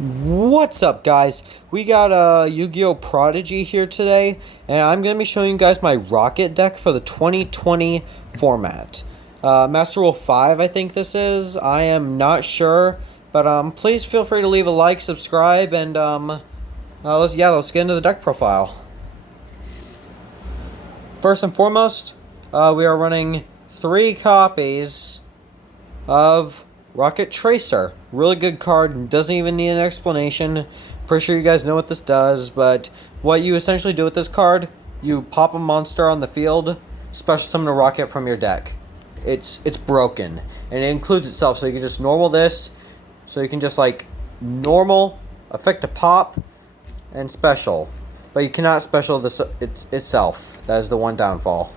What's up, guys? We got a Yu-Gi-Oh! Prodigy here today, and I'm going to be showing you guys my Rokket deck for the 2020 format. Master Rule 5, I think this is. I am not sure, but please feel free to leave a like, subscribe, and let's get into the deck profile. First and foremost, we are running 3 copies of Rokket Tracer. Really good card, doesn't even need an explanation. Pretty sure you guys know what this does, but what you essentially do with this card, you pop a monster on the field, special summon a Rokket from your deck. It's broken, and it includes itself, so you can just normal this, so you can just like normal, effect a pop, and special. But you cannot special this itself. That is the one downfall.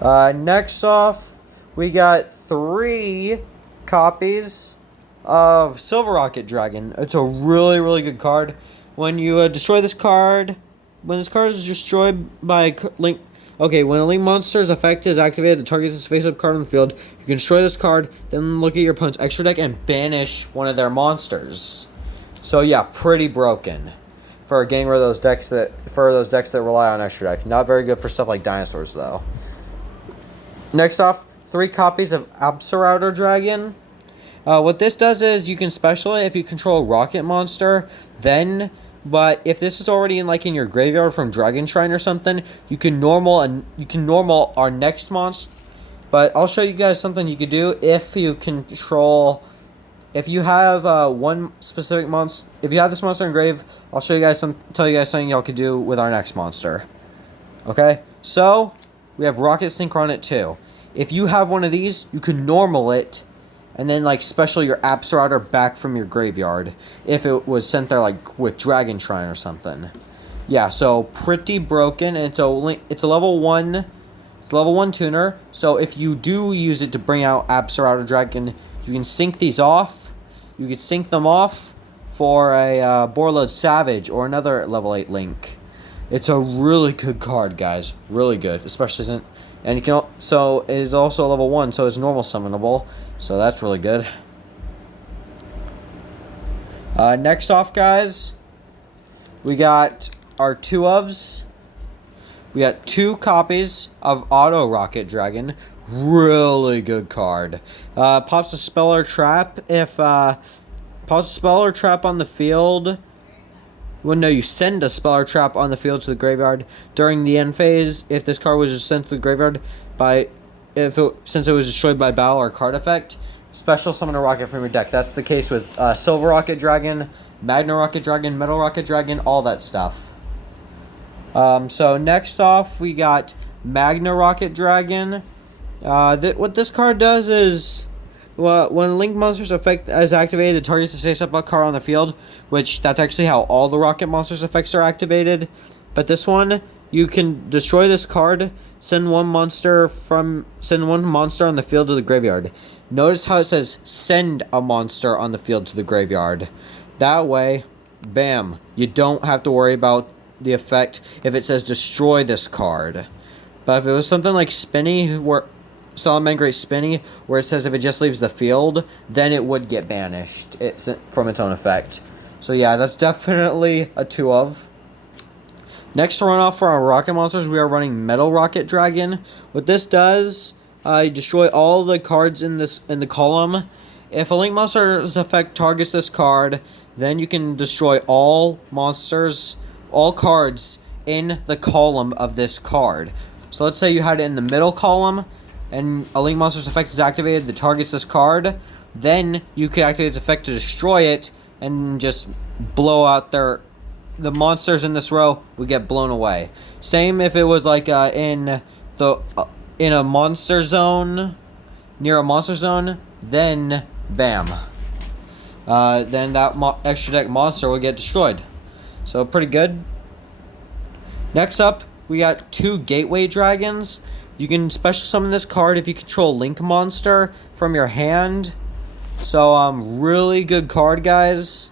Next off, we got 3 copies of Frag Dragon. It's a really good card. When you destroy this card, when this card is destroyed by link, when a link monster's effect is activated, the target is a face-up card on the field. You can destroy this card, then look at your opponent's extra deck and banish one of their monsters. So yeah, pretty broken for getting rid of those decks that rely on extra deck. Not very good for stuff like dinosaurs though. Next off, 3 copies of Borreload Dragon. What this does is you can special it if you control a Rokket monster, but if this is already in your graveyard from Dragon Shrine or something, you can normal our next monster. But I'll show you guys something you could do if you have one specific monster. If you have this monster in grave, I'll tell you guys something y'all could do with our next monster. Okay, so we have Rokket Synchron 2. If you have one of these, you can normal it, and then special your Borreload back from your graveyard if it was sent there with Dragon Shrine or something. Yeah, so pretty broken. And it's a level 1. It's a level 1 tuner. So if you do use it to bring out Borreload Dragon, you can sync these off. You can sync them off for a Borreload Savage or another level 8 link. It's a really good card, guys. Really good, especially since. And it is also level 1, so it's normal summonable. So that's really good. Next off, guys, we got our 2 ofs. We got 2 copies of Auto Rokket Dragon. Really good card. Pops a spell or trap. If pops a spell or trap on the field. Well, no, you send a spell or trap on the field to the graveyard during the end phase. If this card was just sent to the graveyard since it was destroyed by battle or card effect, special summon a Rokket from your deck. That's the case with Silver Rokket Dragon, Magna Rokket Dragon, Metal Rokket Dragon, all that stuff. So next off, we got Magna Rokket Dragon. What this card does is, when Link Monster's effect is activated, it targets the face-up card on the field, which that's actually how all the Rokket Monster's effects are activated. But this one, you can destroy this card, send one monster on the field to the graveyard. Notice how it says send a monster on the field to the graveyard. That way, bam, you don't have to worry about the effect if it says destroy this card. But if it was something like Spinny, Salamangreat Spinny, where it says if it just leaves the field, then it would get banished from its own effect. So yeah, that's definitely a 2 of. Next to run off for our Rokket monsters, we are running Metal Rokket Dragon. What this does, you destroy all the cards in the column. If a Link monster's effect targets this card, then you can destroy all cards in the column of this card. So let's say you had it in the middle column, and a Link monster's effect is activated that targets this card, then you could activate its effect to destroy it and just blow out the monsters in this row would get blown away. Same if it was in a monster zone, near a monster zone, then bam. Then that extra deck monster will get destroyed. So pretty good. Next up, we got 2 Gateway Dragons. You can special summon this card if you control Link Monster from your hand. So, really good card, guys.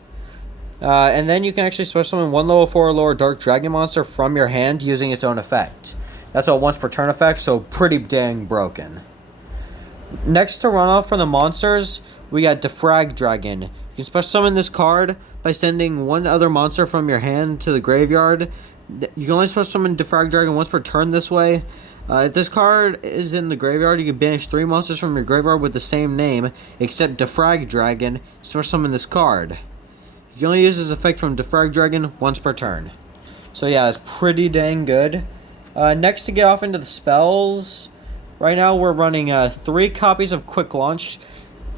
And then you can actually special summon 1 level 4 or lower Dark Dragon Monster from your hand using its own effect. That's a once per turn effect, so pretty dang broken. Next to run off from the monsters, we got Frag Dragon. You can special summon this card by sending one other monster from your hand to the graveyard. You can only special summon Frag Dragon once per turn this way. If this card is in the graveyard, you can banish 3 monsters from your graveyard with the same name, except Frag Dragon. Special summon this card. You can only use this effect from Frag Dragon once per turn. So yeah, it's pretty dang good. Next, to get off into the spells, right now we're running 3 copies of Quick Launch.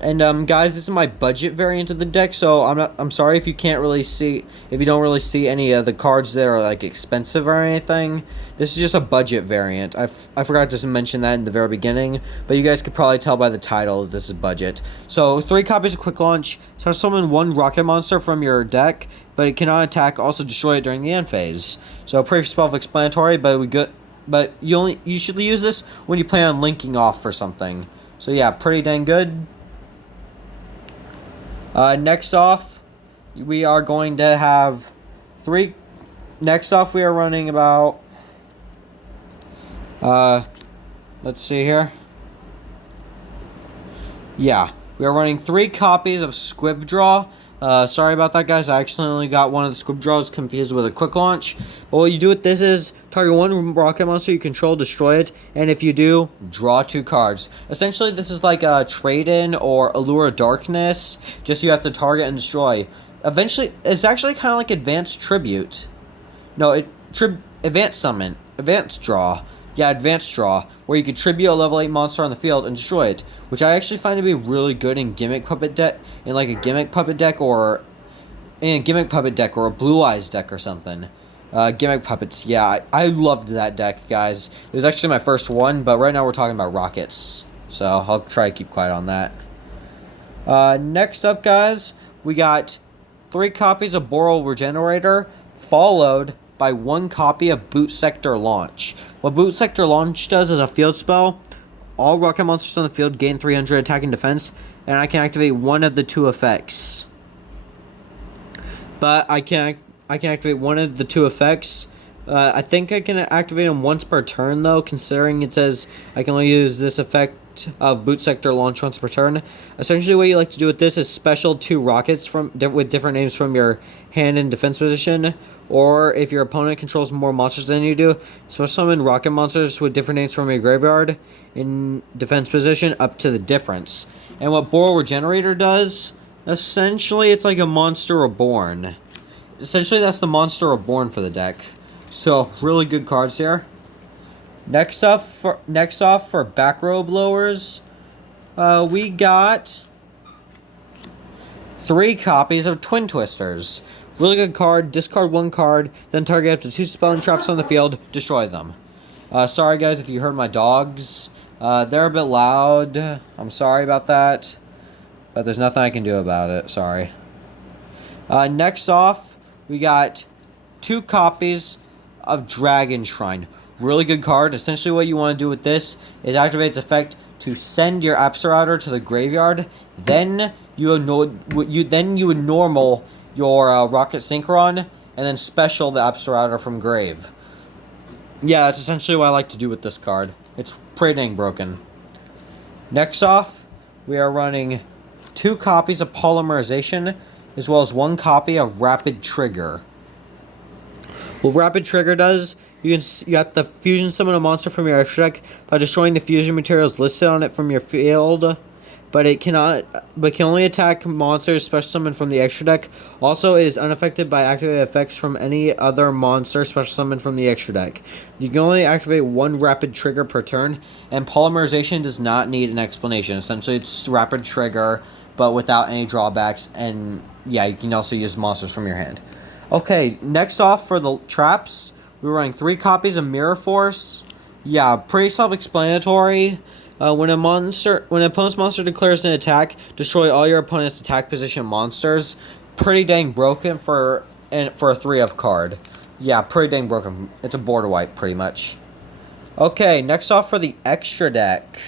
And guys, this is my budget variant of the deck, so I'm sorry if you don't really see any of the cards that are like expensive or anything. This is just a budget variant. I forgot to mention that in the very beginning, but you guys could probably tell by the title that this is budget. So 3 copies of Quick Launch. Special summon 1 Rokket monster from your deck, but it cannot attack. Also destroy it during the end phase. So pretty self-explanatory, but you should use this when you plan on linking off for something. So yeah, pretty dang good. Next off, we are going to have 3. Next off, we are running about. Let's see here. Yeah, we are running 3 copies of Squib Draw. Sorry about that, guys. I accidentally got one of the Squib Draws confused with a Quick Launch. But what you do with this is target 1 Rokket monster you control, destroy it, and if you do, draw 2 cards. Essentially, this is like a Trade-In or Allure of Darkness. Just you have to target and destroy. Eventually, it's actually kind of like Advanced Tribute. No, Advanced Summon. Advanced Draw. Yeah, Advanced Draw, where you could tribute a level 8 monster on the field and destroy it, which I actually find to be really good in Gimmick Puppet deck, in like a Gimmick Puppet deck or a Blue Eyes deck or something. Gimmick Puppets, yeah, I loved that deck, guys. It was actually my first one, but right now we're talking about Rockets, so I'll try to keep quiet on that. Next up, guys, we got 3 copies of Borreload Regenerator, followed by 1 copy of Boot Sector Launch. What Boot Sector Launch does is a field spell. All Rokket monsters on the field gain 300 attack and defense, and I can activate 1 of the 2 effects. But I can activate 1 of the 2 effects. I think I can activate them once per turn, though, considering it says I can only use this effect of Boot Sector Launch once per turn. Essentially, what you like to do with this is special 2 Rockets with different names from your hand and defense position, or if your opponent controls more monsters than you do, special summon Rokket monsters with different names from your graveyard in defense position up to the difference. And what Borreload Regenerator does, essentially, it's like a Monster Reborn. Essentially, that's the Monster Reborn for the deck. So, really good cards here. Next off for back row blowers, we got 3 copies of Twin Twisters. Really good card. Discard 1 card, then target up to 2 spell traps on the field. Destroy them. Sorry, guys, if you heard my dogs. They're a bit loud. I'm sorry about that, but there's nothing I can do about it. Sorry. Next off, we got 2 copies of Dragon Shrine. Really good card. Essentially, what you want to do with this is activate its effect to send your Apsarouter to the graveyard. Then you would normal your Rokket Synchron, and then special the Apsarouter from grave. Yeah, that's essentially what I like to do with this card. It's pretty dang broken. Next off, we are running 2 copies of Polymerization, as well as 1 copy of Rapid Trigger. What Rapid Trigger does, you have to fusion summon a monster from your extra deck by destroying the fusion materials listed on it from your field, but can only attack monsters special summoned from the extra deck. Also, it is unaffected by activated effects from any other monster special summoned from the extra deck. You can only activate 1 Rapid Trigger per turn, and Polymerization does not need an explanation. Essentially, it's Rapid Trigger, but without any drawbacks, and yeah, you can also use monsters from your hand. Okay, next off for the traps, we're running 3 copies of Mirror Force. Yeah, pretty self-explanatory. When an opponent's monster declares an attack, destroy all your opponent's attack position monsters. Pretty dang broken for a 3-of card. Yeah, pretty dang broken. It's a border wipe, pretty much. Okay, next off for the extra deck.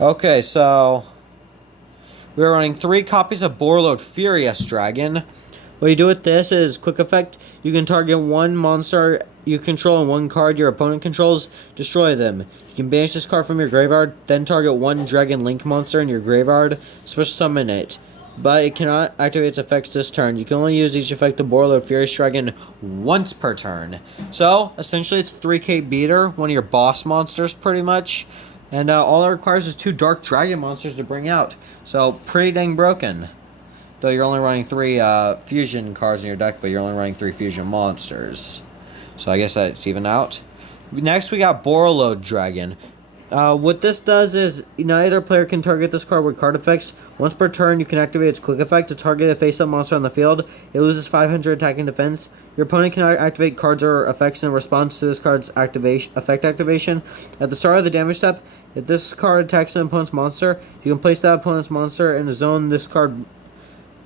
Okay, so we're running 3 copies of Borreload Dragon. What you do with this is quick effect. You can target one monster you control and one card your opponent controls, destroy them. You can banish this card from your graveyard, then target one Dragon Link monster in your graveyard, special summon it. But it cannot activate its effects this turn. You can only use each effect to Borreload Dragon once per turn. So, essentially it's 3k beater, one of your boss monsters pretty much. And all it requires is 2 Dark Dragon monsters to bring out. So, pretty dang broken. Though you're only running 3 fusion cards in your deck, but you're only running 3 fusion monsters. So I guess that's even out. Next we got Borreload Dragon. What this does is, neither player can target this card with card effects. Once per turn, you can activate its quick effect to target a face-up monster on the field. It loses 500 attack and defense. Your opponent cannot activate cards or effects in response to this card's effect activation. At the start of the damage step, if this card attacks an opponent's monster, you can place that opponent's monster in a zone this card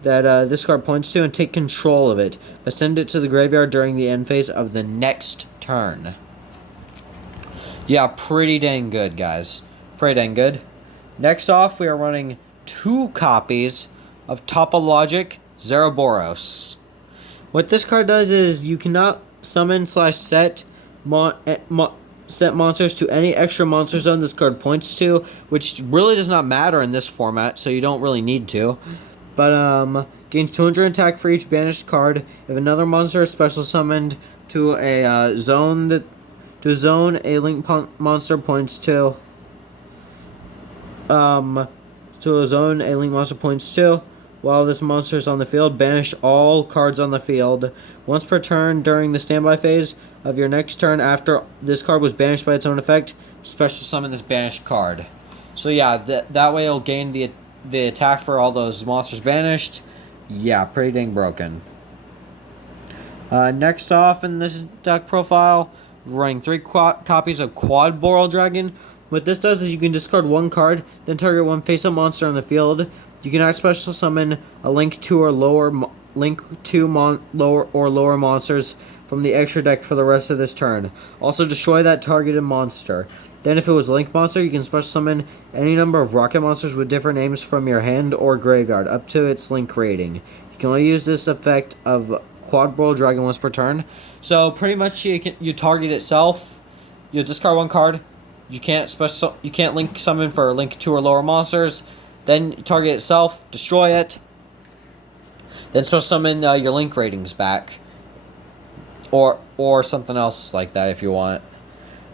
points to and take control of it, but send it to the graveyard during the end phase of the next turn. Yeah, pretty dang good, guys. Pretty dang good. Next off, we are running 2 copies of Topologic Zero. What this card does is you cannot summon / set monsters to any extra monster zone this card points to, which really does not matter in this format, so you don't really need to. But gains 200 attack for each banished card. If another monster is special summoned to a zone a link monster points to, while this monster is on the field, banish all cards on the field. Once per turn during the standby phase of your next turn after this card was banished by its own effect, special summon this banished card. So yeah, that way it'll gain the attack for all those monsters banished. Yeah, pretty dang broken. Next off in this deck profile, we're running 3 copies of Quad Borreload Dragon. What this does is you can discard 1 card, then target 1 face-up monster on the field. You cannot special summon a link 2 or lower lower monsters from the extra deck for the rest of this turn. Also destroy that targeted monster. Then if it was a Link monster, you can special summon any number of Rokket monsters with different names from your hand or graveyard, up to its Link rating. You can only use this effect of Quad Borreload Dragon once per turn. So pretty much you target itself, you discard 1 card, you can't Link summon for Link 2 or lower monsters, then target itself, destroy it, then special summon your Link ratings back. Or something else like that if you want.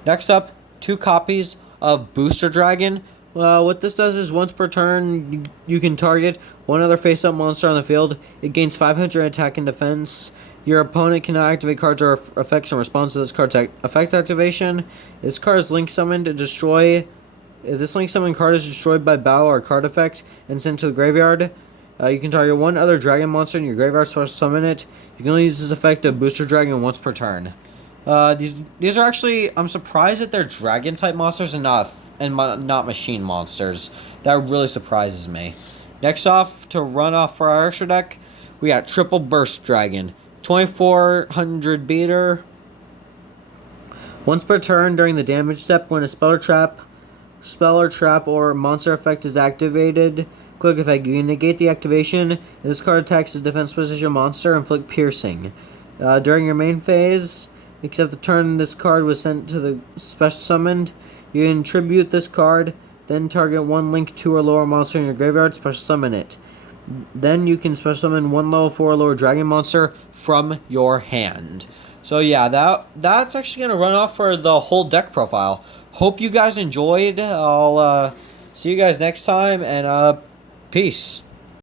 Next up, 2 copies of Booster Dragon. What this does is once per turn, you can target 1 other face-up monster on the field. It gains 500 attack and defense. Your opponent cannot activate cards or effects in response to this card's effect activation. This card is Link summoned to destroy. If this Link summoned card is destroyed by battle or card effect and sent to the graveyard, you can target 1 other dragon monster in your graveyard, special summon it. You can only use this effect of Booster Dragon once per turn. These are actually, I'm surprised that they're dragon type monsters and not machine monsters. That really surprises me. Next off, to run off for our extra deck, we got Triple Burst Dragon, 2400 beater. Once per turn during the damage step, when a spell or trap or monster effect is activated, quick effect, you can negate the activation. If this card attacks a defense position monster, inflict piercing. During your main phase, except the turn this card was sent to the special summoned, you can tribute this card, then target 1 Link 2 or lower monster in your graveyard, special summon it. Then you can special summon 1 level 4 or lower dragon monster from your hand. So yeah, that's actually going to run off for the whole deck profile. Hope you guys enjoyed. I'll see you guys next time, and peace.